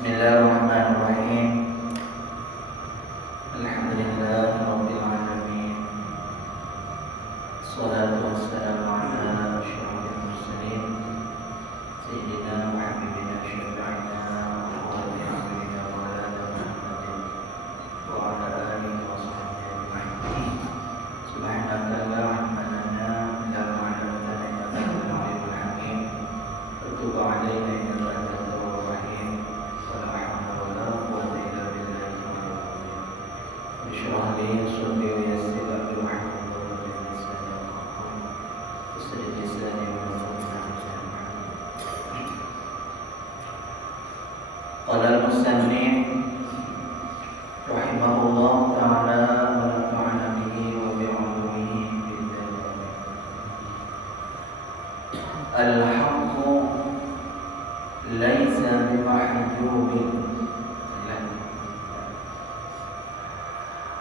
Bismillahirrahmanirrahim. Alhamdulillahirabbil alamin. Shalatu wassalamu ala asyrofil mursalin sayyidina wa habibina syafi'ina wa qurrati a'yunina maulana Muhammadin wa ala alihi wa sahbihi ajma'in. Subhanaka la ilma lana illa ma 'allamtana innaka antal alimul hakim. Wa tub 'alaina innaka antat tawwabur rahim. Ishrah li sadri wa yassir li amri wahlul 'uqdatam min lisani yafqahu qawli. Qala al-musannif rahimahullah ta'ala wa nafa'ana bihi wa bi 'ulumihi fid darin. Al-haqqu laisa bimahjubin.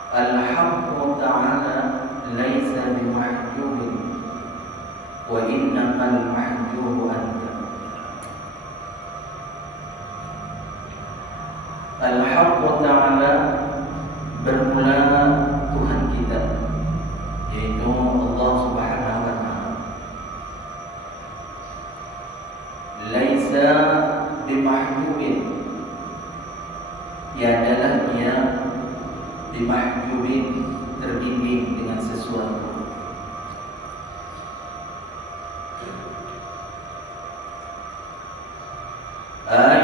Al-haqqu ta'ala laisa bimahjubin wa innamal mahjubu anta. Al-haqqu ta'ala bermula Tuhan kita, yaitu Allah Subhanahu wa ta'ala. Laisa bimahjubin, ia adalah dia bimahjubin, terbimbing dengan sesuatu. Ay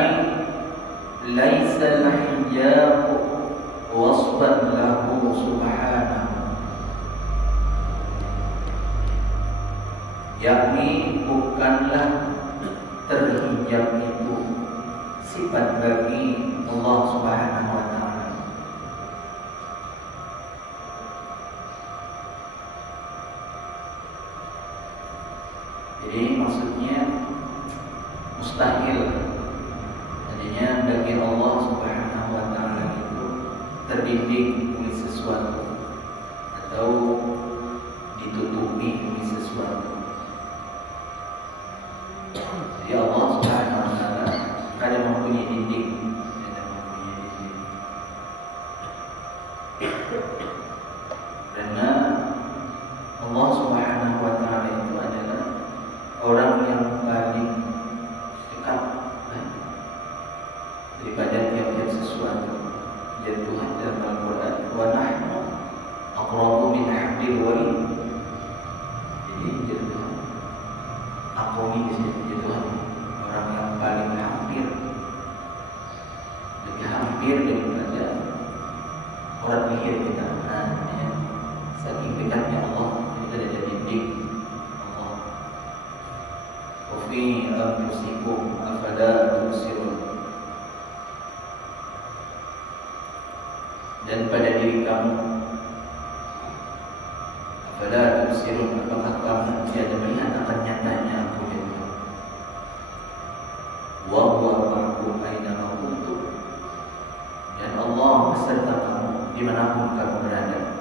laisa al-hijab wasfan lahu subhanahu, yakni bukanlah terhijab itu sifat bagi Allah Subhanahu wa ta'ala. Jadi maksudnya mustahil adanya bagi Allah Subhanahu wa ta'ala itu terbimbing oleh sesuatu atau ditutupi oleh sesuatu. Jadi Allah Subhanahu wa ta'ala ada mempunyai dinding, karena Allah Subhanahu wa ta'ala itu adalah orang yang paling dekat daripada tiap-tiap sesuatu. Dan Tuhan dalam Al-Quran, wa nahnu aqrabu min hablil warid. Jadi Tuhan, aku ini disebut Tuhan orang yang paling hampir, lebih hampir daripada orang leher kita. Saking dekatnya Allah, kita ada dinding Allah. Fi anfusikum afala tubsirun, dan pada diri kamu afala tubsirun, apakah kamu tiada melihat akan nyatanya aku itu. Wa huwa ma'akum aina ma kuntum, dan Allah beserta kamu dimanapun kamu berada.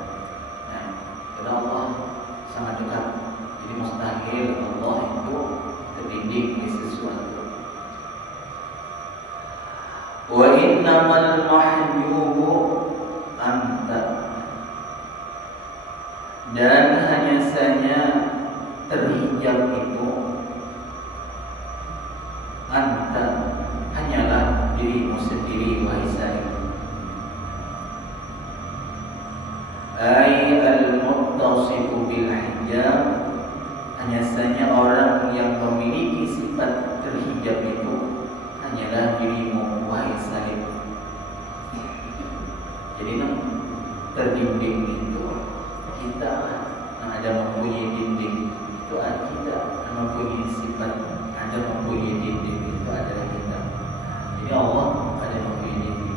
Karena Allah sangat dekat, jadi mustahil Allah itu terdidik di sesuatu. Wa innamal mahjubu anta, dan hanya saja terhijab itu anta, hanyalah dirimu sendiri, wahai saya. Ay al-muttasifu bil hijab, hanya saja orang yang memiliki sifat terhijab itu hanyalah dirimu, wahai salib. Jadi terbimbing itu kita yang ada mempunyai dinding, itu kita yang mempunyai sifat ada mempunyai dinding, itu adalah kita. Jadi Allah ada mempunyai dinding.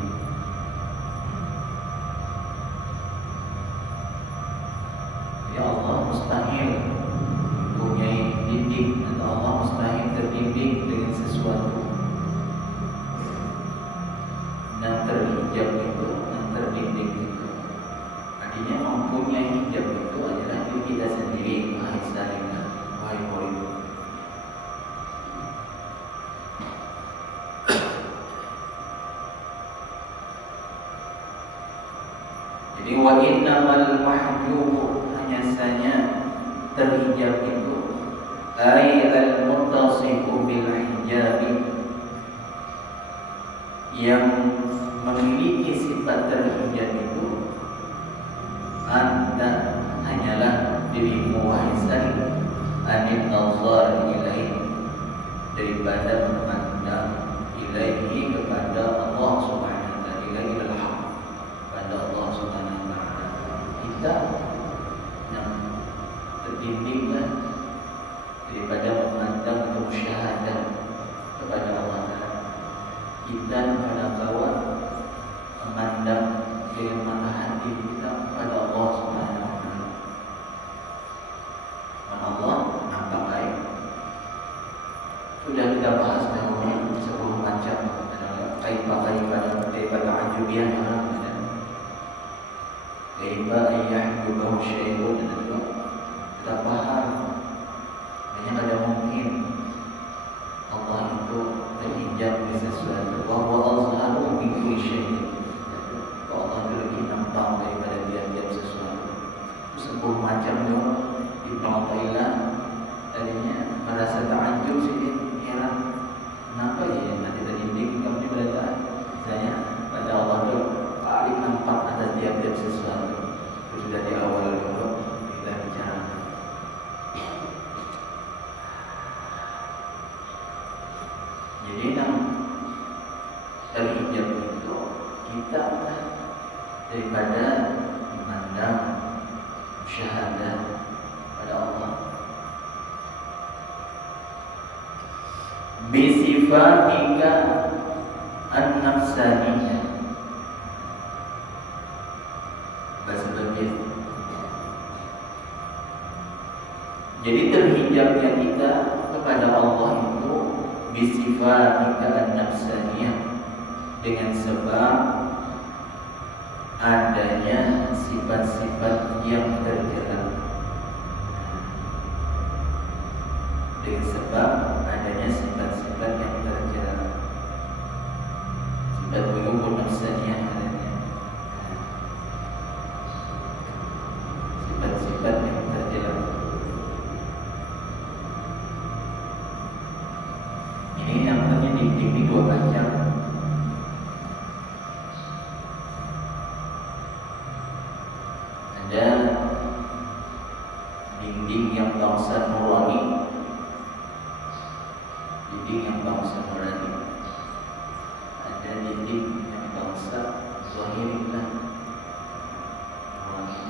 Jadi Allah mustahil mempunyai dinding, atau Allah mustahil terbimbing dengan sesuatu. Yang terhijab itu, yang terbimbing itu, artinya mempunyai hijab itu adalah diri kita sendiri, wahai salimah, wahai murid. Jadi wa innamal mahjubu, hanya saja terhijab itu ay al-muttasifu bil hijabi, yang memiliki sifat terhijab itu anta, hanyalah dirimu wahai saling anil nazar ilaih, daripada memandang ilaihi kepada Allah subhanahu wa ta'ala, ilaihi al-haq, pada Allah subhanahu wa ta'ala. Kita yang terbimbinglah daripada memandang atau musyahadah kepada Allah Ta'ala. Kita pada kawan memandang dengan mata hati kita pada Allah subhanahu wa ta'ala. Allah nampak baik. Sudah kita bahas dahulu 10 macam daripada ajubiah orang ada. Kaifa ayyahjubahu syai'un, kita paham banyak ada mungkin Allah itu terhijab dari sesuatu. Wa huwa azharu min kulli syai'. Allah itu lebih nampak daripada tiap-tiap sesuatu. 10 macam itu Ibnu Athaillah tadinya merasa ta'ajub sedikit, heran kenapa ya nanti terdidik kamu berada misalnya pada Allah itu paling nampak atas tiap-tiap sesuatu. Itu sudah di awal dulu kita bicara. Jadi yang terhijab itu kita daripada memandang musyahadah pada Allah bisifatika an-nafsaniyah, bahasa bagian. Jadi terhijabnya kita kepada Allah itu bisifatika an-nafsaniyah, dengan sebab adanya sifat-sifat yang tercela, dengan sebab adanya sifat-sifat yang tercela, sifat uyubun nafsaniyah adanya, sifat-sifat yang tercela. Ini namanya di 2 macam. Ada dinding yang bangsa nurani, dinding yang bangsa nurani. Ada dinding yang bangsa zahiriyah, nurani.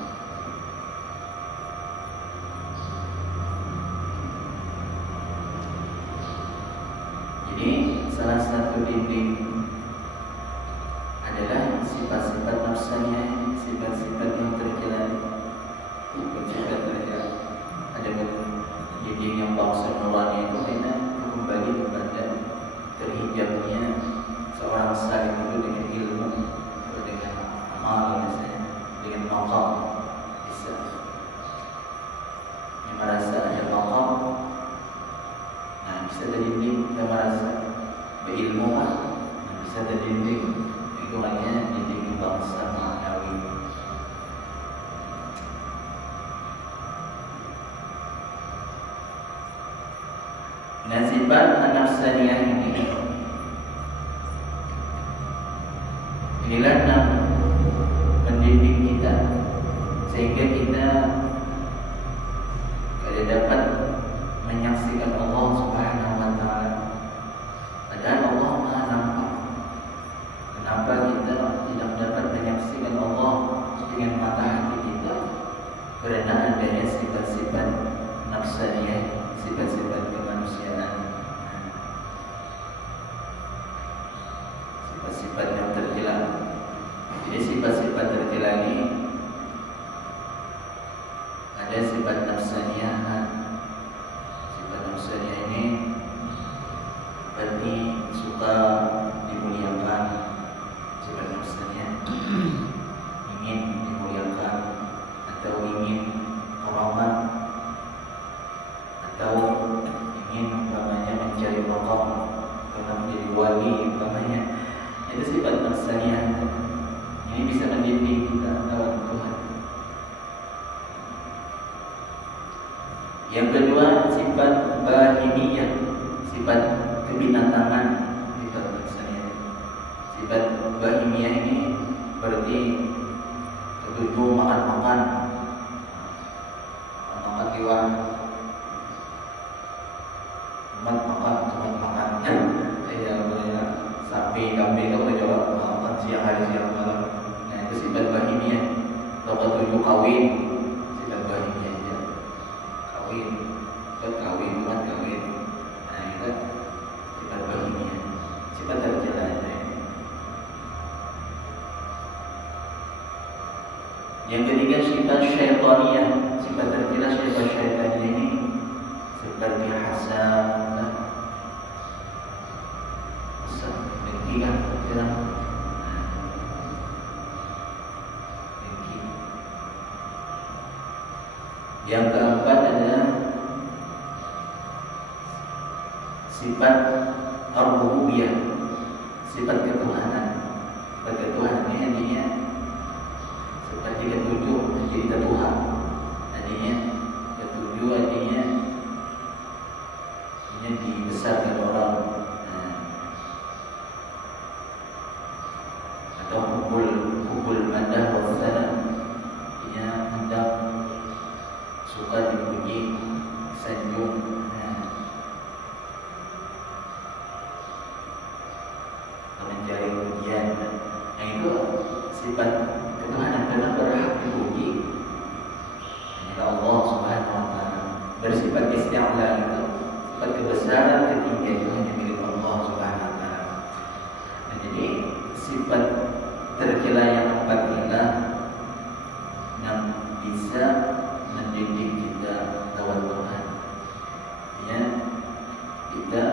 Jadi salah satu dinding adalah sifat-sifat nafsanya, sifat-sifat yang tercela, sifat tercela. Ada dinding yang bangsa nurani itu kembali kepada terhijabnya seorang saling itu dengan ilmu atau dengan amal, misalnya dengan maqam. Bisa yang merasa ada maqam, nah bisa dinding yang merasa berilmu, bisa dinding itu hanya dinding bangsa ma'nawi. Nah, sifat an-nafsaniyah inilah yang mendidik kita sehingga kita tidak dapat menyaksikan Allah subhanahu wa ta'ala. Padahal Allah maha nampak. Kenapa kita tidak dapat menyaksikan Allah dengan mata hati kita? Karena adanya sifat-sifat nafsaniyah, sifat-sifat kemanusiaan, sifat-sifat yang tercela. Jadi sifat-sifat tercela ini ada sifat nafsaniyah. Sifat nafsaniyah ini seperti suka dimuliakan, sifat nafsaniyah ingin dimuliakan atau ingin karamat atau ingin umpamanya mencari maqam karena menjadi wali umpamanya. Itu sifat nafsaniyah. Ini bisa mendidik kita untuk Yang kedua sifat bahimiyah, sifat kebinatangan, sifat kesenian. Sifat bahimiyah ini berarti ketujuh makan-makan hewan, makan kayak sapi, kambing, kalau coba makan siang hari siang malam. Nah itu sifat bahimiyah. Atau ketujuh kawin, sifat bahimiyah ya. Kawin, sifat kawin, bukan kawin. Nah itu sifat bahimiyah, sifat tercela ya. Yang ketiga sifat syaitaniyah. Sifat tercela sifat syaitaniyah ini seperti hasad, dengki kan, dengki. Yang keempat adalah sifat ar-rububiyah, sifat ketuhanan. Sifat ketuhanan ini artinya seperti ketujuh menjadi Tuhan. Artinya ketujuh artinya dibesarkan orang, atau hubul madah wasana, artinya hendak suka dipuji, sanjung, atau mencari pujian. Nah itu sifat ketuhanan, karena berhak dipuji hanya Allah Subhanahu wa taala. Bersifat isti'la itu sifat kebesaran ketiga itu hanya milik Allah Subhanahu wa taala. Nah, jadi sifat tercela yang keempat inilah yang bisa mendidik kita tawad Tuhan. Ya, kita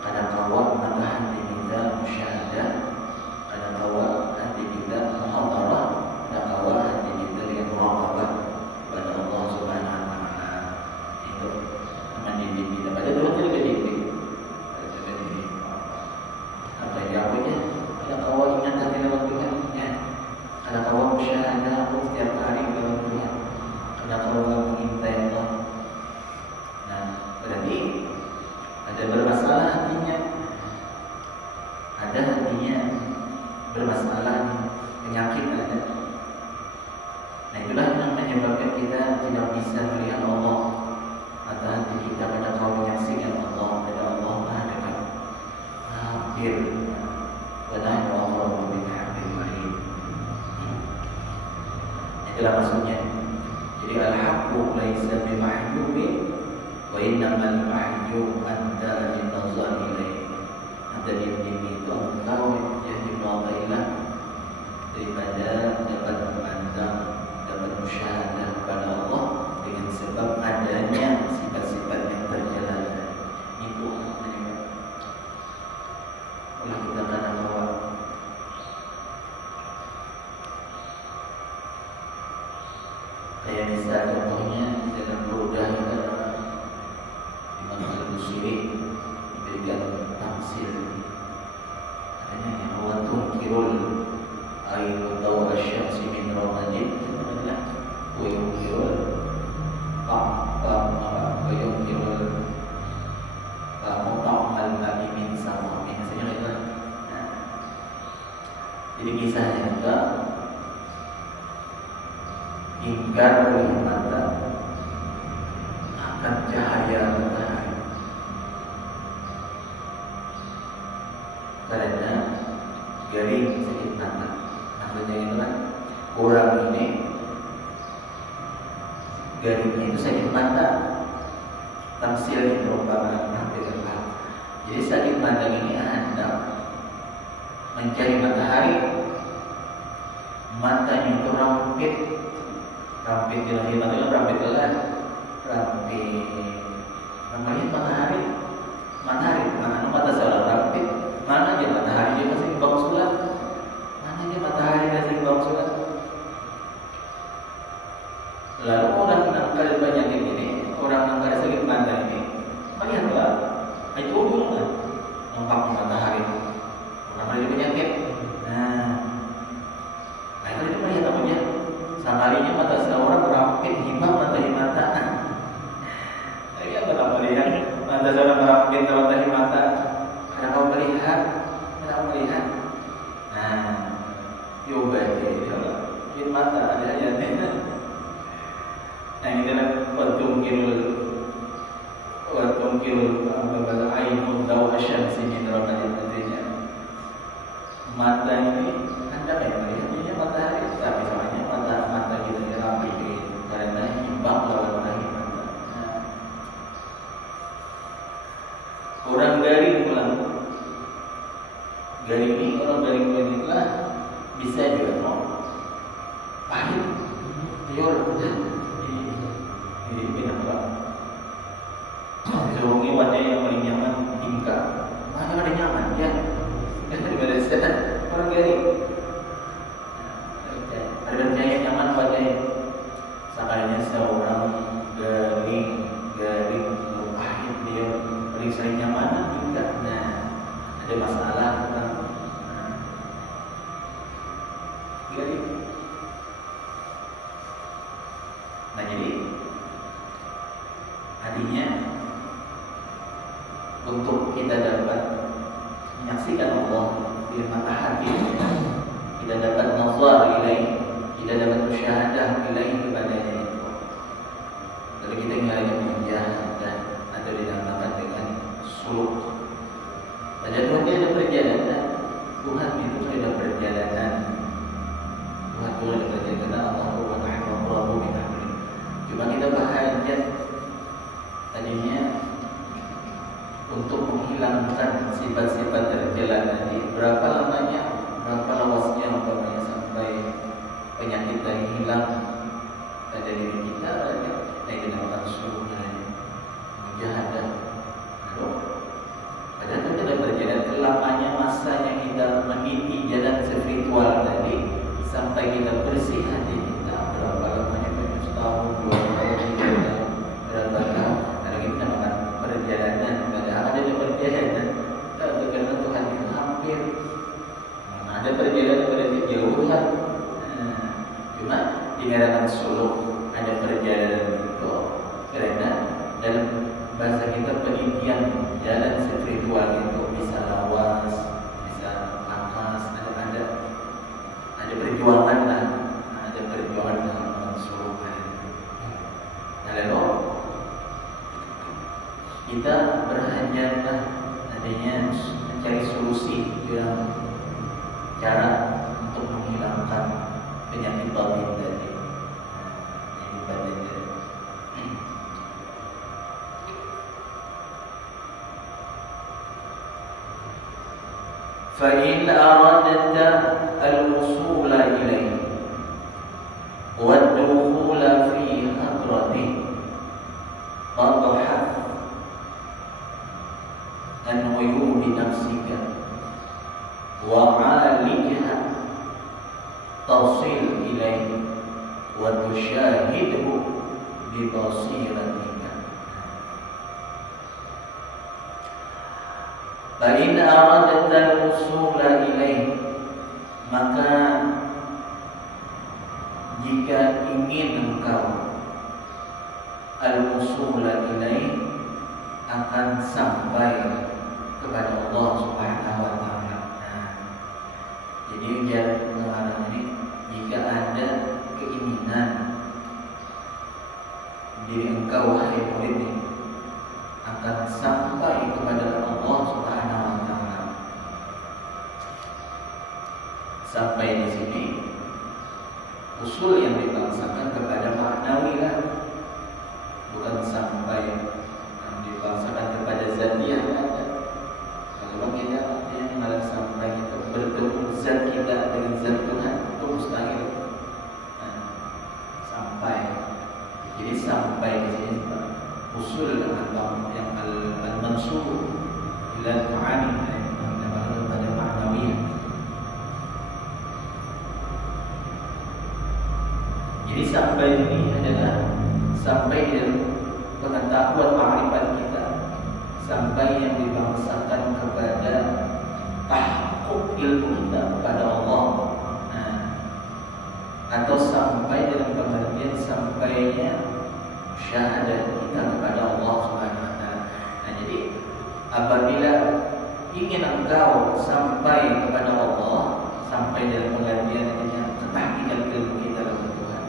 kadang-kala mata hati kita musyahadah, kadang-kala hati kita muhadarah, kadang-kala hati kita dengan muraqabah kepada Allah Subhanahu wa taala. Itu mendidik kita. Pada Tuhan itu dididik. Apa yang punya? Kadang-kala ingat hati dalam Tuhan, ya. Kadang-kala musyahadah setiap hari dalam Tuhan. Kadang-kala mengintai Allah. Nah, berarti ada bermasalah hatinya, ada hatinya bermasalah, penyakit ada. Nah itulah yang menyebabkan kita tidak bisa melihat Allah. Mata hati kita pada kaum menyaksikan Allah, pada Allah Maha dekat, hampir. Wadahnya Allah lebih hampir main. Itulah maksudnya. Jadi al-haqqu laisa bimahjubin wa innamal mahjub anta linazar ilaih. Anta diri itu engkau yang dibawailah daripada dapat memandang, dapat musyahadah kepada Allah dengan sebab adanya sifat-sifat yang tercela. Itu menyebabkan oleh kita kadang-kala kayak misalnya contohnya dalam berudah kita Imam Al-Busiri diberikan tamsil, katanya yang awatun kirul ainu tawa asyamsi min ramadin, wa yukirul wa yukirul muta'mal nabi min sama min. Hasilnya itu. Jadi kisahnya juga ingkar oleh mata akan cahaya matahari, karena garing sakit mata. Maksudnya itu kan orang ini garingnya itu sakit mata, tamsil di perumpamaan hampir terbang. Jadi sakit mata ini hendak mencari matahari, matanya itu rampit di lahir matanya rampit kan, rampit matahari, mata seorang rampit, mana aja matahari dia masih bang sulat, mana aja matahari masih bang sulat. Lalu orang nangkal penyakit ini, orang nangkal sakit mata ini, lihatlah, itu dulu kan, nampak matahari, orang ada penyakit. Nah itu melihat apa ya? Samarinya mata seorang rampit, himam mata di mata. Ada seorang merampok tahi mata. Kenapa melihat? Nah, coba dia mata ada ayatnya. Nah ini kan watumkil ainun daw asyamsi min ramadil adrinya. Mata ini Anda melihatnya matahari, tapi soalnya mata kita dirapi karena imbang lawan tahi mata. Nah, orang garing pulang. Garing ini orang garing itulah bisa juga pahit, liur, ini apa? Zohongnya wadai yang paling nyaman tingkah. Mana ada nyaman ya? Daripada saya orang garing. Ada percaya nyaman wadai. Sekalinya seorang garing pahit dia paling sering nyaman tingkah. Nah, ada masalah tentang garing. Nah jadi artinya untuk kita dapat menyaksikan Allah di mata hati, kita dapat nazar ilaih, kita dapat musyahadah ilaih kepadanya itu. Kalau kita hanya menjahadah atau dinamakan dengan suluk. Pada Tuhan dia ada perjalanan, Tuhan itu ada perjalanan. Tuhan itu ada perjalanan Allah Subhanahu wa taala. Cuma kita berhajat tadinya untuk menghilangkan sifat-sifat tercela tadi. Berapa lamanya, berapa lawasnya umpamanya sampai penyakit tadi hilang pada diri kita, yang dinamakan sunnah, mujahadah. Padahal itu ada perjalanan kelamanya masanya kita meniti jalan spiritual tadi sampai kita bersih hati kita. Berapa lamanya? Tahun, 2 tahun, 3 tahun, berapa tahun? Ada kita makan perjalanan. Padahal ada perjalanan. Karena Tuhan itu hampir. Ada perjalanan berarti jauh kan. Cuma dikatakan suluk ada perjalanan itu karena dalam bahasa kita penitian jalan spiritual itu bisa lawas, bisa lakas, ada perjuangan lah, ada perjuangan dalam suluk. Lalu kita berhajatlah adanya mencari solusi yang cara untuk menghilangkan penyakit batin tadi. Ini batin tadi. فإن أردت الوصول إليه والدخول في حضرته فابحث عن عيوب نفسك وعالجها تصل إليه وتشاهده ببصيرتك. فإن أردت الوصول إليه, maka jika ingin engkau al-wusul ilaih akan sampai kepada Allah Subhanahu wa taala. Jadi ujar pengarang ini, jika ada keinginan diri engkau wahai murid ini akan sampai kepada Allah Subhanahu wa taala. Sampai di sini usul yang dibangsakan kepada maknawi lah, bukan sampai yang dibangsakan kepada zatiyah ada. Kalau kita yang malah sampai kita bertemu zat kita dengan zat Tuhan itu mustahil. Sampai, jadi sampai di sini usul yang al-mansub ila al-ma'ani pada maknawiyah. Jadi sampai ini adalah sampai dalam pengetahuan ma'rifat kita, sampai yang dibangsakan kepada tahqiq ilmu kita kepada Allah. Atau sampai dalam pengertian sampainya syahadat kita kepada Allah Subhanahu wa taala. Nah, jadi engkau sampai kepada Allah, sampai dalam pengertian artinya ketahqiqan ilmu kita kepada Tuhan.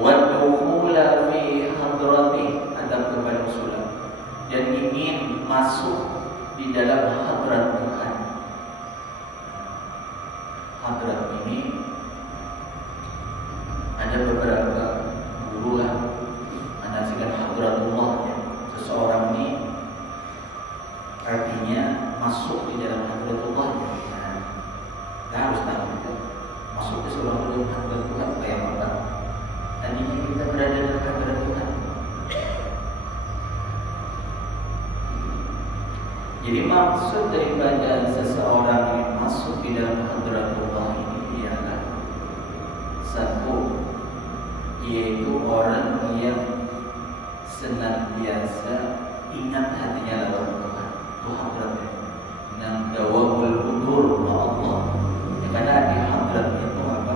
Wa dukhula fi hadratih, adab kepada usulah, dan ingin masuk di dalam hadrat Tuhan. Hadrat ini ada beberapa guru lah menafsirkan hadratullah ya. Seseorang ini artinya masuk di dalam hadratullah ya. Nah, kita harus tahu itu masuk ke seorang dalam hadrat Tuhan kayak apa. Dan ini kita berada dalam hadrat Tuhan. Jadi maksud daripada seseorang yang masuk di dalam hadratullah ini ialah satu, yaitu orang yang senantiasa ingat hatinya lawan Tuhan. Itu hadratnya. Dan dawamul hudur ma Allah. Ya, karena di hadrat itu apa?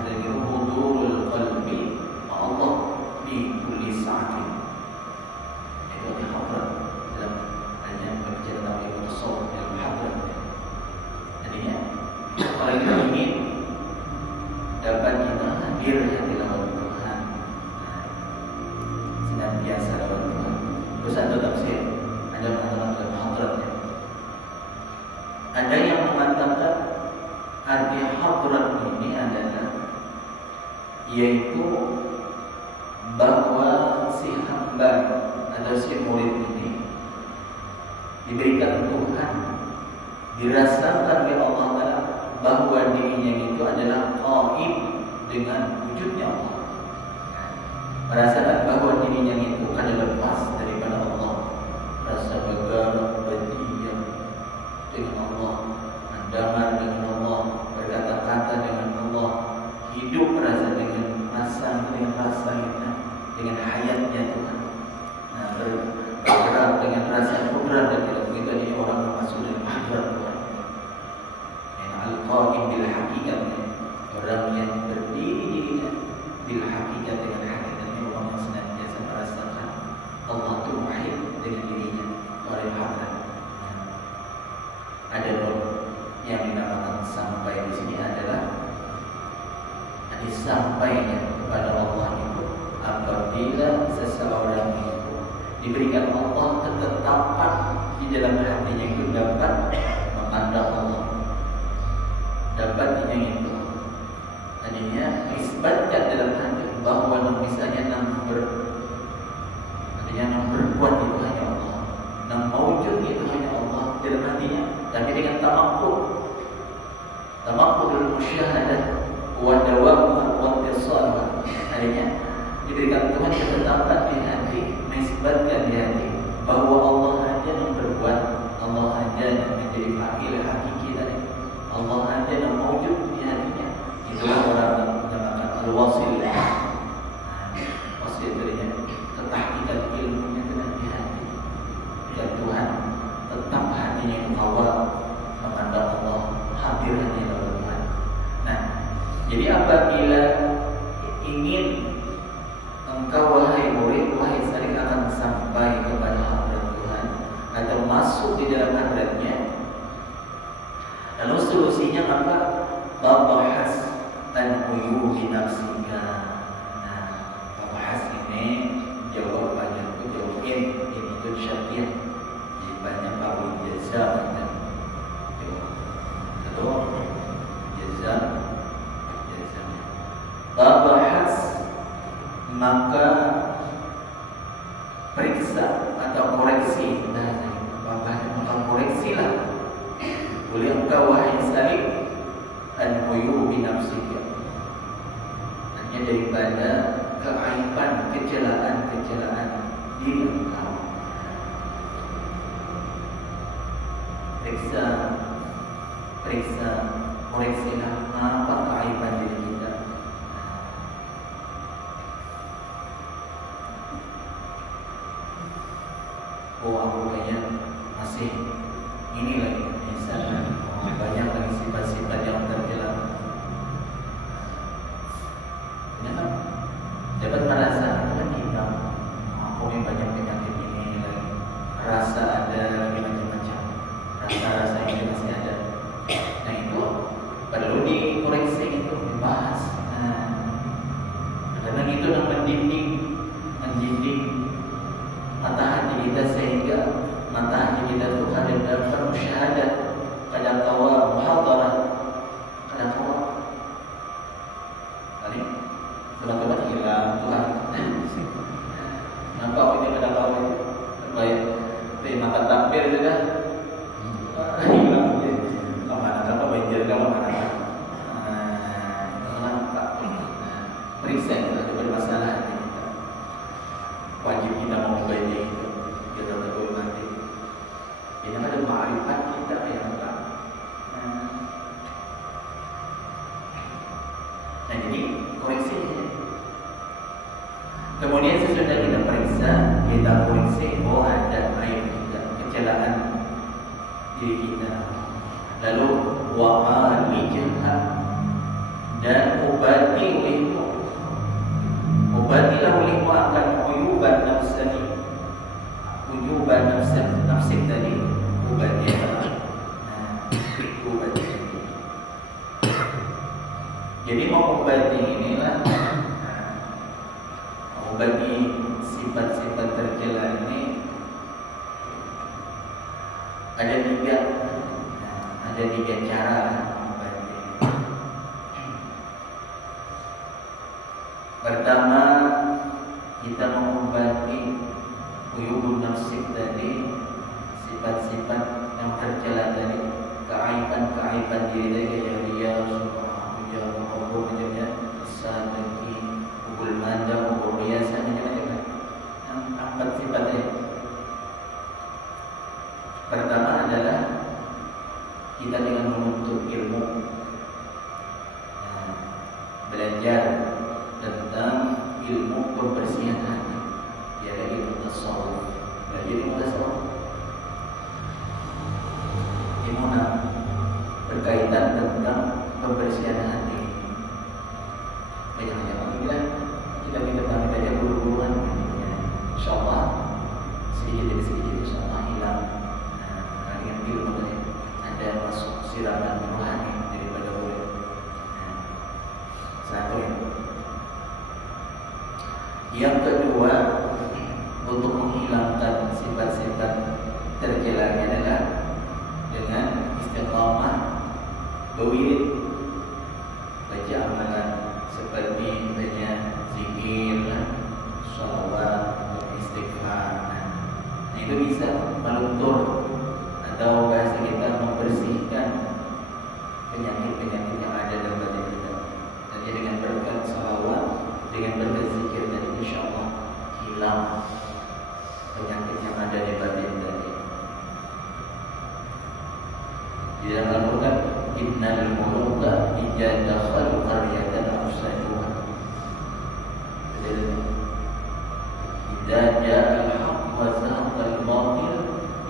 Ada di hudurul qalbi ma Allah di kulli sa'atin. Itu di hadrat dalam hanya berbicara tentang ilmu tasawuf dalam hadrat. Jadinya kalau kita ingin dapat kita hadir hati lawan Tuhan, senantiasa lawan Tuhan. Itu satu tafsir. Ada mengatakan dalam hadratnya. Ada yang mengatakan arti hadrat ini adalah yaitu bahwa si hamba atau si murid ini diberikan Tuhan, dirasakan oleh Allah Ta'ala bahwa dirinya itu adalah qaim dengan wujudnya Allah. Merasakan bahwa dirinya itu adalah lepas daripada Allah, rasa bergerak berdiam dengan Allah, mendengar dengan Allah, berkata-kata dengan Allah, hidup merasa dengan rasa dengan hayatnya Tuhan. Nah, bergerak dengan rasa kudrat dan tidak begitu ini orang yang masuk dalam hadrat Tuhan. Yang al-qaim bil haqiqat, orang yang berdiri dirinya bil haqiqat dengan hakikatnya, orang yang senantiasa merasakan Allah itu muhit dengan dirinya oleh hadrat. Ada dua yang dinamakan sampai di sini adalah disampainya kepada Allah itu apabila seseorang itu diberikan Allah ketetapan di dalam hatinya itu dapat memandang Allah, dapat yang itu tadinya isbatkan dalam hati bahwa misalnya artinya berbuat itu hanya Allah, mawujud itu hanya Allah dalam hatinya, tapi dengan tamakkul dalam musyahadah wa dawamuha wa ittisaluha. Artinya diberikan Tuhan ketetapan di hati, menisbatkan di hati bahwa Allah hanya yang berbuat, Allah hanya yang menjadi fa'il hakiki tadi, Allah hanya yang mawujud di hatinya. Itulah orang yang dinamakan al-wasil. Wasil tadinya ketahqiqan ilmunya dengan di hati. Dan Tuhan tetap hatinya yang awal memandang Allah, hadir hanya dalam Tuhan. Nah, jadi apabila ingin engkau wahai murid, wahai salik akan sampai kepada hadrat Tuhan atau masuk di dalam hadratnya, lalu solusinya apa? Babahas an uyubi nafsika. Nah, babahas ini jawab banyak itu jawab ini itu syartiyah. Jadi banyak baru jazam dan jawab. Kedua jazam. Babahas, maka periksa atau koreksi. Nah, maka koreksilah oleh engkau wahai salik an uyubi nafsika, hanya daripada keaiban, kecelaan diri engkau. Periksa, koreksilah apa keaiban diri kita. Oh, aku kayaknya masih ini lagi, misalnya banyak lagi sifat-sifat yang tercela. Kenapa? Dapat merasa dengan kita, aku yang banyak penyakit ini lagi, perasaan dikoreksi itu, dibahas. Karena itu yang mendidik mata hati kita sehingga mata hati kita itu ada dalam musyahadah, kadang kala muhadarah, kadang kala tadi tiba-tiba hilang Tuhan. Nampak ini kadang kala itu terbaik, makan takbir sudah hilang dia. Kemana banjir kemana? Periksa kita ada bermasalah hati kita. Wajib kita mengubahnya itu. Kita tahu mati. Ini ada ma'rifat kita yang tak. Nah jadi koreksi. Kemudian sesudah kita periksa, kita koreksi. Oh ada aib kita, kecelakaan diri kita. Lalu wa'alijah dan obati olehmu. Obatilah olehmu akan uyuban nafsani. Uyuban nafsik tadi. Obatilah. Obati. Jadi mengobati inilah, mengobati sifat-sifat tercela ini ada tiga cara mengobati. Pertama, kita mengobati uyubun nafsik tadi, sifat-sifat yang tercela tadi, keaiban-keaiban diri tadi, jahiliyah, subhanallah, hubur macamnya, sadaqi, hubul manda, hubul biasa macam-macam. Empat sifatnya. Pertama adalah kita dengan menuntut ilmu, belajar tentang ilmu pembersihan hati, yaitu ilmu tasawuf. Belajar ilmu tasawuf, ilmu berkaitan tentang pembersihan hati. Banyak-banyak apabila kita belajar guru-guruan, insyaallah sedikit demi sedikit insyaallah hilang. Dengan ilmu tadi ada masuk siraman rohani daripada murid. Satu ya. Yang kedua, untuk menghilangkan sifat-sifat tercelanya adalah dengan istiqamah berwirid, baca amalan seperti misalnya zikir, sholawat, istighfar. Nah, itu bisa meluntur atau bahasa kita membersihkan penyakit-penyakit yang ada dalam badan kita. Jadi dengan berkat sholawat, dengan berkat zikir tadi, insyaallah hilang penyakit yang ada di badan tadi. Di dalam Al-Quran, innal muluka idza dakhalu qaryatan afsaduha. Idza ja'a al-haqq wa zahaqa al-batil,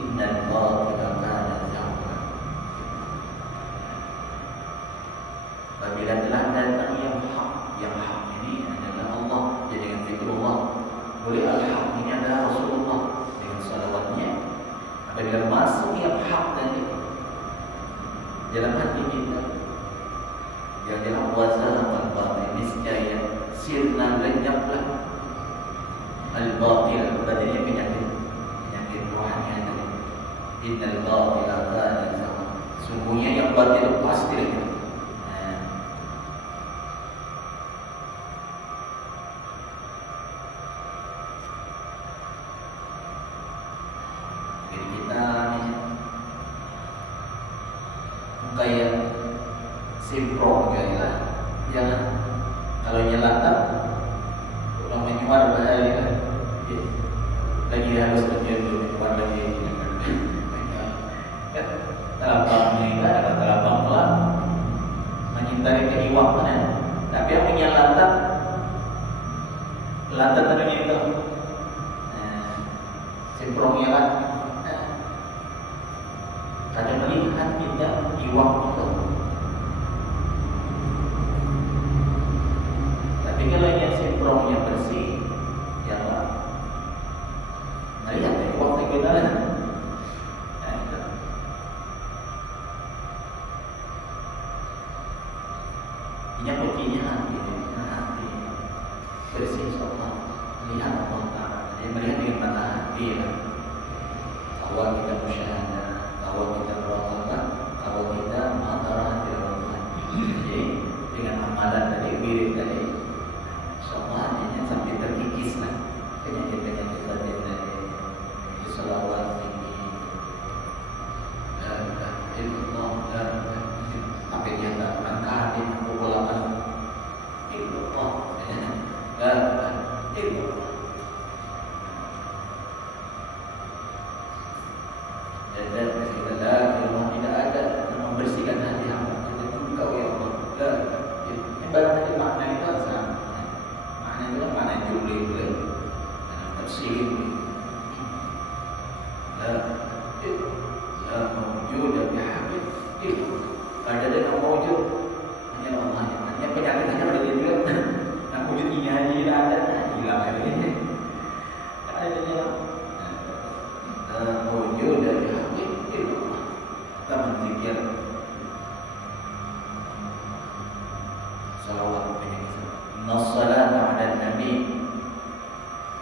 innal batila kana zahuqa. Apabila telah datang yang hak ini adalah Allah, jadi dengan zikrullah. Boleh al-haq ini adalah Rasulullah dengan salawatnya. Apabila masuk yang hak tadi dalam hati kita, yang dalam wazah al-batil, niscaya sirna lenyaplah al-batil, tadinya penyakit rohani tadi. Innal batila kana zahuqa. Sungguhnya yang batil pasti lenyap. Kayak simprong kayak jangan kalau nyelatap kalau menyuar bahaya lagi harus terjadi menyuar lagi telapang ini ada telapang pelan menghindari keiwak mana, tapi yang menyelatap latap tadi itu simprongnya kan ada melihat kita iwak itu. Tapi kalau yang simprongnya bersih, ya Allah, lihat iwak itu dalam.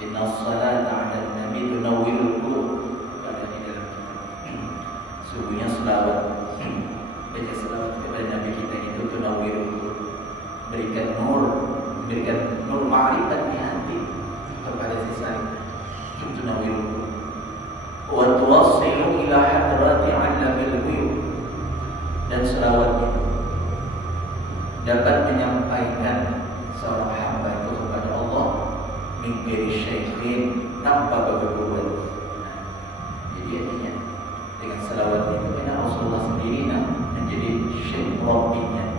Inna salata 'ala nabi tunawwirul qulub. Ada di dalam kitab. Sungguhnya selawat, baca selawat kepada Nabi kita itu tunawwirul qulub, memberikan nur ma'rifat di hati kepada sisanya. Tunawwirul qulub. Wa tuwassilu ila hadrati 'allamil ghuyub. Dan selawat itu dapat menyampaikan seorang hamba itu kepada Allah min ghairi syai'in, tanpa bergurau. Jadi artinya dengan selawat itu karena Rasulullah sendiri menjadi syekh rabbinya.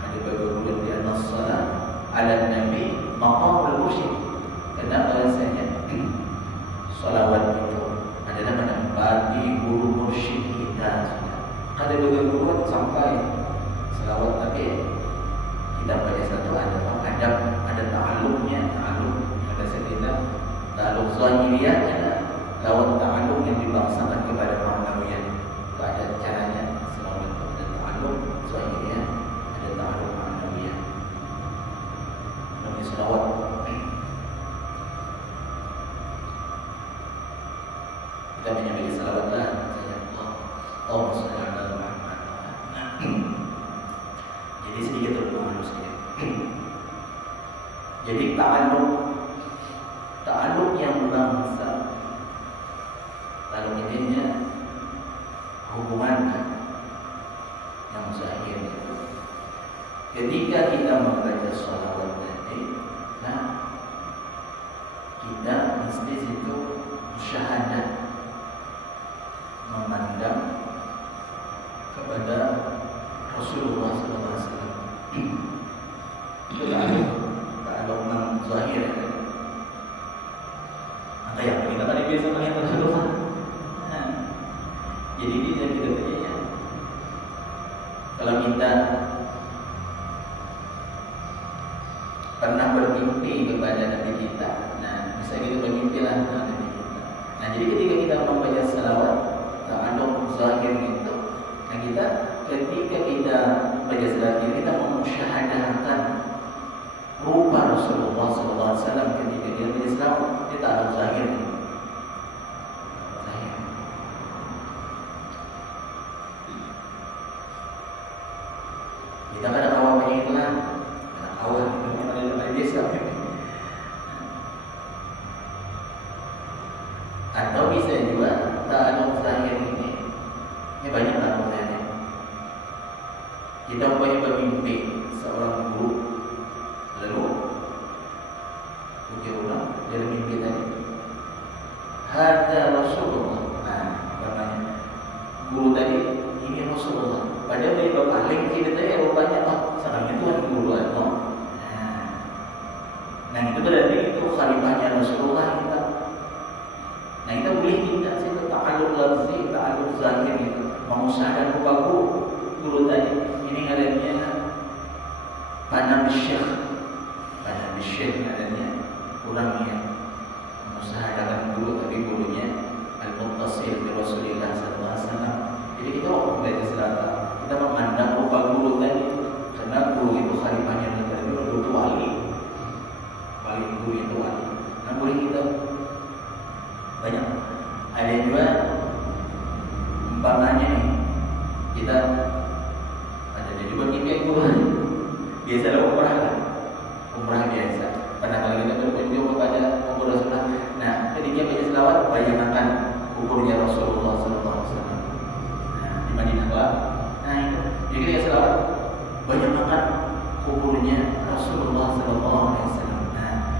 Ada bergurau di atas salat ala nabi maqamul mursyid. Karena bahasanya selawat itu adalah menempati guru mursyid kita. Ada bergurau sampai selawat tapi kita baca satu ada ta'alluqnya, ada sekitar ta'alluq zahiriyah, ada lawan ta'alluq yang dibangsakan kepada ma'nawiyah. Itu ada caranya selawat itu, ada ta'alluq zahiriyah, ada ta'alluq ma'nawiyah. Namanya selawat. Kita menyebut selawat lah, Allahumma shalli ala Muhammad. Jadi sedikit terpengaruh sedikit. Jadi ta'alluq yang bangsa, ta'alluq intinya hubungan yang zahir itu. Ketika kita membaca sholawat tadi, kita mesti situ musyahadah, memandang kepada Rasulullah SAW. Itu ta'alluq yang zahir. Maka yang kita pada biasa melihat Rasulullah. Jadi kita punya kalau kita pernah bermimpi kepada Nabi kita, misalnya kita bermimpi lah Nabi kita. Jadi ketika kita membaca salawat ta'alluq zahir itu, kita ketika kita baca salawat kita memusyahadahkan rupa Rasulullah SAW ketika dia baca salawat, kita ta'alluq zahir. Kita kadang awal banyak itu kan, awal itu ada biasa. Atau bisa juga ta'alluq zahir ini banyak ta'alluq zahir. Kita banyak bermimpi seorang guru, lalu ujar ulang dalam mimpi tadi, hadza Rasulullah. Katanya guru tadi ini Rasulullah. Padahal dari bapak Alim kita tadi rupanya sekarang itu kan guru atau. Itu berarti itu khalifahnya Rasulullah kita. Kita boleh minta situ ta'alluq lafzi, ta'alluq zahir itu, mengusahakan rupa guru tadi. Ini adanya Nabi Syekh adanya kurang ya, mengusahakan guru tapi gurunya al-muttasil bi Rasulillah SAW. Jadi kita waktu belajar selatan, kita memandang rupa guru tadi, karena guru itu khalifahnya Nabi, guru itu wali guru itu wali. Boleh kita banyak. Ada juga umpamanya nih, kita ada jadi bermimpi guru biasa ada umrah biasa. Pernah kalau kita berkunjung kepada kubur Rasulullah, ketika baca selawat bayangkan kuburnya Rasulullah SAW di Madinah. Itu jadi kita selawat bayangkan kuburnya Rasulullah SAW.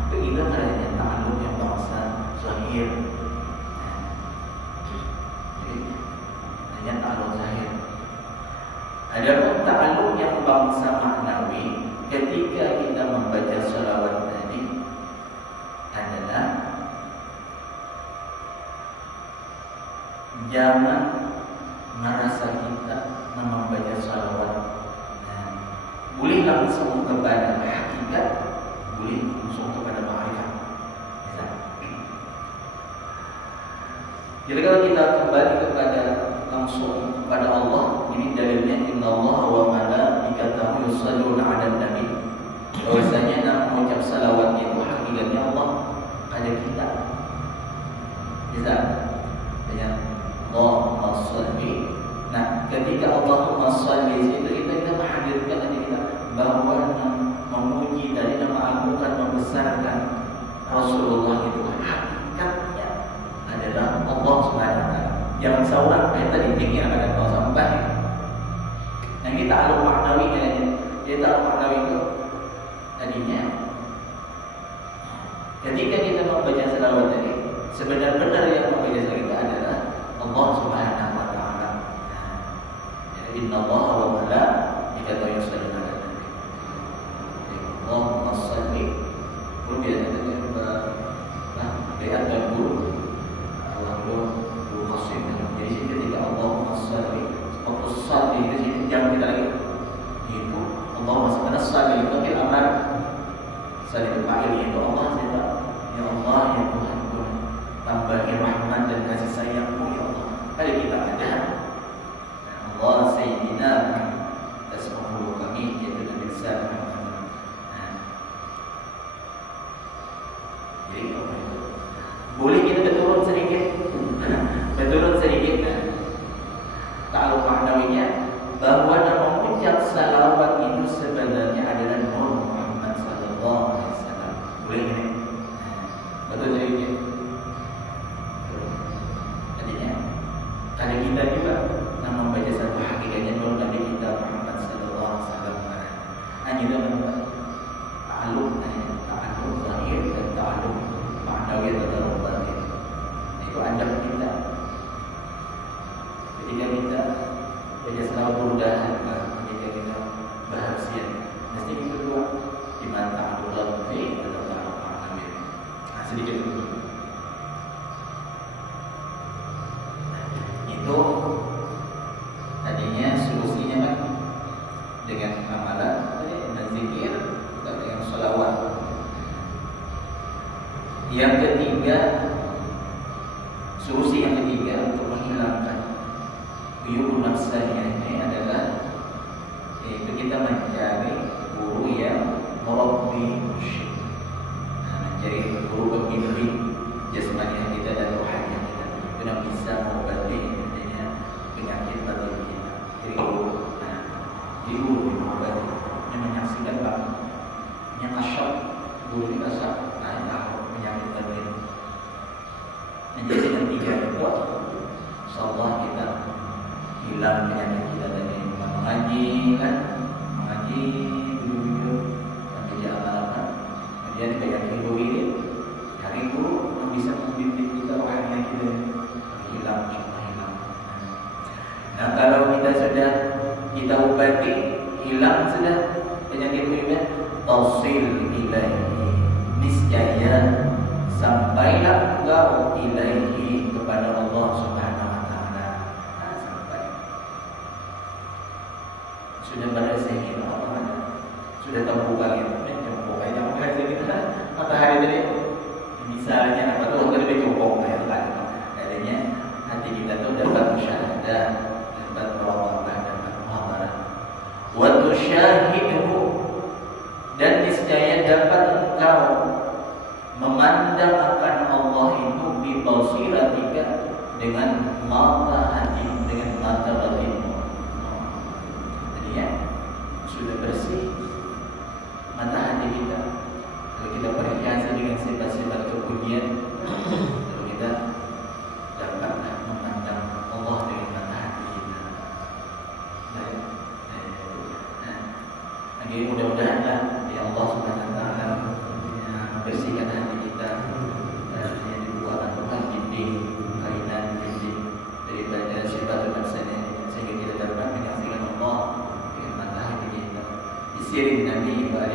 Begitu caranya ta'alluq yang bangsa zahir. Hanya ta'alluq zahir. Adapun ta'alluq yang bangsa maknawi, ketika kita membaca sholawat tadi adalah jangan merasa kita membaca sholawat boleh langsung kepada hakikat, boleh langsung kepada ma'rifat. Jadi kalau kita kembali kepada langsung kepada Allah, ini dalilnya innallaha wa malaikatahu yusholluna 'alan nabi. Bahwasanya mengucap salawat itu hakikatnya Allah pada kita. Bisa dengan Allahumma sholli. Nah, ketika Allahumma sholli itu kita menghadirkan hati kita bahwa memuji dari nama agung membesarkan Rasulullah itu hakikatnya adalah Allah Subhanahu wa taala. Jangan seorang yang tadi pikir ada Allah sampai. Yang kita alur maknawinya aja. Kita alur maknawi itu tadinya ketika kita membaca selawat tadi, sebenar-benar yang membaca selawat itu adalah Allah Subhanahu wa taala. Inna Allaha wa malaikatahu yusholluna 'alan nabi. Allahumma shalli. Kemudian lihat dan guru Qasim. Jadi ketika Allahumma shalli, waktu shalli itu jangan kita lagi itu Allahumma shalli shalli itu kan amar shalli itu fa'il itu Allah sifat. Ya Allah ya Tuhanku, tambahi rahmat dan kasih sayang-Mu ya Allah. Kali kita ada Allah Sayyidina Tasmahu kami yaitu Nabi Muhammad. Jadi boleh kita berturun sedikit, Ta'aluk maknawinya bahwa mengucap salawat itu sebenarnya adalah Nur Muhammad sallallahu alaihi wasallam. Boleh ini? Betul sedikit. Tadinya ada kita juga yang membaca satu hakikatnya Nur Nabi kita Muhammad sallallahu alaihi wasallam. Hanya dengan ta'aluk zahir dan ta'aluk maknawi atau batin. Itu adab kita. Ketika kita baca selawat mudahan, ketika kita bahagia, mesti kita berdua di mata Allah fi atau ta'aluk maknawi. Nah, sedikit dulu. Itu tadinya solusinya kan dengan amalan dan zikir dan dengan sholawat. Yang ketiga, solusi yang ketiga untuk menghilangkan uyub nafsiyah ini adalah yaitu kita mencari guru yang merabbi musyrik. Mencari guru pembimbing jasmani kita dan rohani kita, itu yang bisa mengobati penyakit batin kita. Jadi guru, guru yang mengobati, yang menyaksikan batin, yang kasyaf, guru yang kasyaf, penyakit batin. Menjadi yang tiga itu, insyaallah kita hilang penyakit kita dari mengaji kan, mengaji dulu sampai diamalkan. Kemudian banyak ilmu ini, hari guru yang bisa membimbing kita rohani kita hilang, insyaAllah hilang. Nah kalau kita sudah kita obati, hilang sudah penyakit ini, tausil ilaihi, niscaya sampailah engkau ilaihi kepada Allah Subhanahu wa taala. Sampai sudah pada sehingga Allah sudah terbuka gitu. Pokoknya matahari tadi misalnya apa tuh lebih cukup ya kan. Artinya hati kita tuh dapat musyahadah, dapat muraqabah, dapat muhadarah. Wa tusyahidhu, dan niscaya dapat engkau memandang akan Allah itu di basiratika dengan mata hati, dengan mata batinmu. Jadi ya sudah bersih mata hati kita. Kalau kita perhiasan dengan sifat-sifat kepujian, kalau kita dapat memandang Allah dengan mata hati kita. Jadi mudah-mudahan ya Allah Subhanahu wa taala membersihkan hati kita yang dibuat Tuhan bimbing kainan bimbing daripada sifat manusia sehingga kita dapat menyaksikan Allah dengan mata hati kita. Disiring Nabi wa